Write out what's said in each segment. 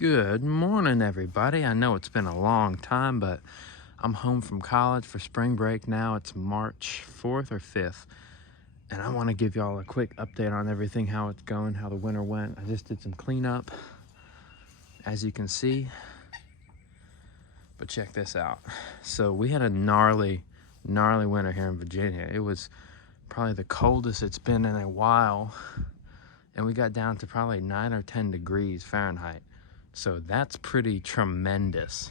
Good morning, everybody. I know it's been a long time, but I'm home from college for spring break now. It's March 4th or 5th, and I want to give y'all a quick update on everything, how it's going, how the winter went. I just did some cleanup, as you can see, but check this out. So we had a gnarly winter here in Virginia. It was probably the coldest it's been in a while, and we got down to probably 9 or 10 degrees Fahrenheit. So that's pretty tremendous.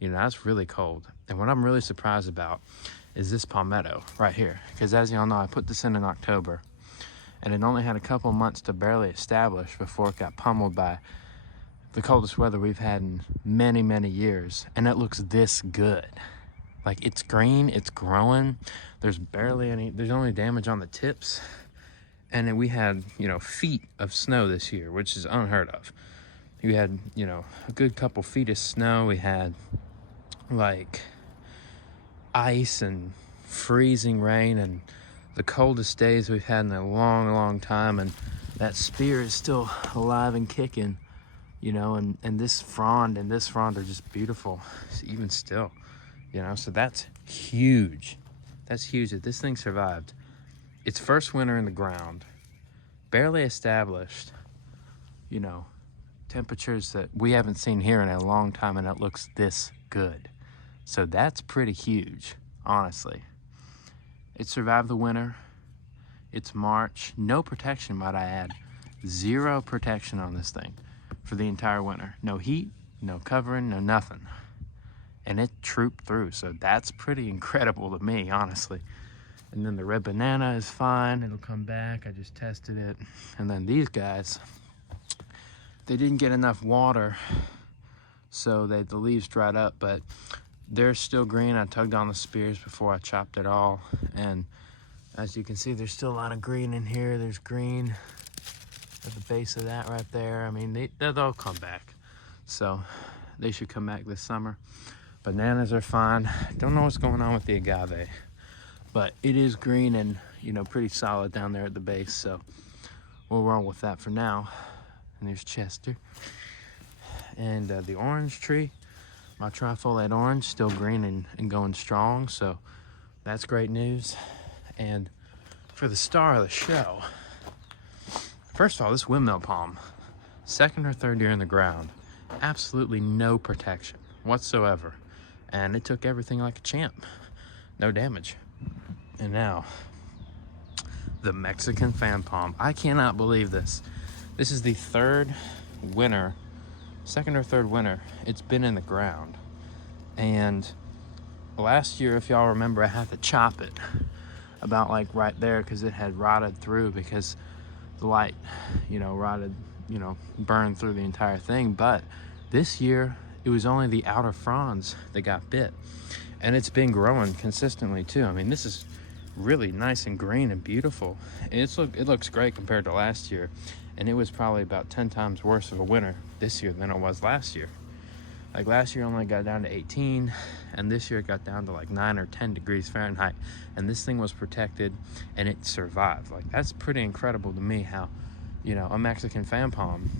You know, that's really cold. And what I'm really surprised about is this palmetto right here. Because as y'all know, I put this in October, and it only had a couple months to barely establish before it got pummeled by the coldest weather we've had in many, many years. And it looks this good. Like, it's green, it's growing. There's only damage on the tips. And then we had, feet of snow this year, which is unheard of. We had, a good couple feet of snow. We had like ice and freezing rain and the coldest days we've had in a long, long time. And that spear is still alive and kicking, and this frond are just beautiful, even still, so that's huge. That's huge that this thing survived its first winter in the ground, barely established, temperatures that we haven't seen here in a long time, and it looks this good. So that's pretty huge, honestly. It survived the winter. It's March. No protection, might I add. Zero protection on this thing for the entire winter. No heat, no covering, no nothing. And it trooped through, so that's pretty incredible to me, honestly. And then the red banana is fine. It'll come back. I just tested it. And then these guys, they didn't get enough water, so the leaves dried up, but they're still green. I tugged on the spears before I chopped it all, and as you can see, there's still a lot of green in here. There's green at the base of that right there. I mean, they'll come back, so they should come back this summer. Bananas are fine. Don't know what's going on with the agave, but it is green and pretty solid down there at the base, so we'll roll with that for now. And there's Chester. And the orange tree, my trifoliate orange, still green and going strong, so that's great news. And for the star of the show, first of all, this windmill palm, second or third year in the ground, absolutely no protection whatsoever, and it took everything like a champ. No damage. And now the Mexican fan palm. I cannot believe this. This is the second or third winter it's been in the ground. And last year, if y'all remember, I had to chop it about like right there because it had rotted through because the light, burned through the entire thing. But this year, it was only the outer fronds that got bit. And it's been growing consistently too. I mean, this is really nice and green and beautiful. And it looks great compared to last year. And it was probably about 10 times worse of a winter this year than it was last year. Like last year only got down to 18, and this year it got down to like 9 or 10 degrees Fahrenheit. And this thing was protected and it survived. Like, that's pretty incredible to me how, a Mexican fan palm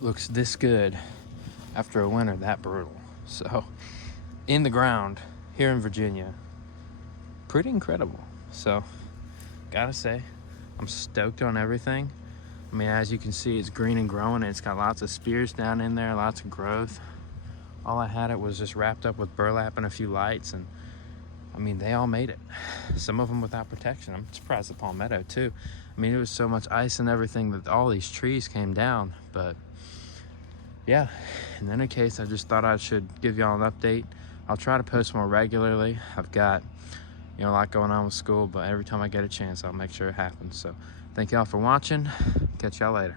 looks this good after a winter that brutal. So in the ground here in Virginia, pretty incredible. So gotta say, I'm stoked on everything. I mean, as you can see, it's green and growing, and it's got lots of spears down in there, lots of growth. All I had it was just wrapped up with burlap and a few lights, and I mean, they all made it. Some of them without protection. I'm surprised the palmetto too. I mean, it was so much ice and everything that all these trees came down. But yeah, in any case, I just thought I should give y'all an update. I'll try to post more regularly. I've got a lot going on with school, but every time I get a chance, I'll make sure it happens. So thank y'all for watching. Catch y'all later.